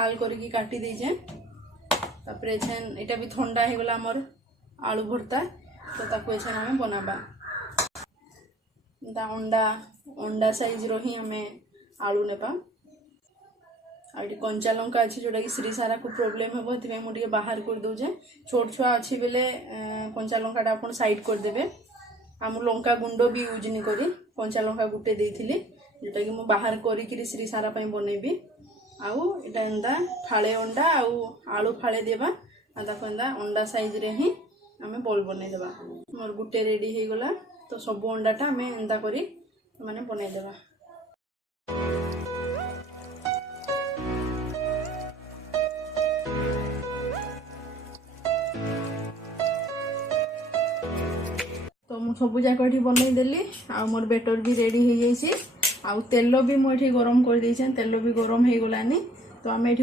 लाल करके काटी देजे तापर एछन एटा भी ठंडा हो गला हमर आलू भरता तो ताको एछन हमें बनाबा अंडा अंडा साइज रो ही हमें आलू नेबा आड़ी कंचा लंका अच्छी जोटा कि श्री सारा को प्रॉब्लम हम ये मुझे बाहर कर दूचे छोट छुआ अच्छी बेले कंचा लंकाटा आप साइड करदे आम लंका गुंड भी यूज नहीं करी कंचा लंका गुटे देती जोटा कि मुझे बाहर करी श्री सारा बनइबी आउ एटा एंदा फाड़े अंडा आउ आलू फाड़े देवा ताको एंदा अंडा साइज रे ही आम बॉल बनई देबा मोर गुटे रेडी हो गला तो सब अंडाटा आम एंदा करी माने बनई देबा। तो मु सब जाक बनईदेली आ मोर बेटर भी रेडी हो जाइए आउ तेल भी मुझे गरम कर देछन तेल भी गरम हो गलानी तो आम ये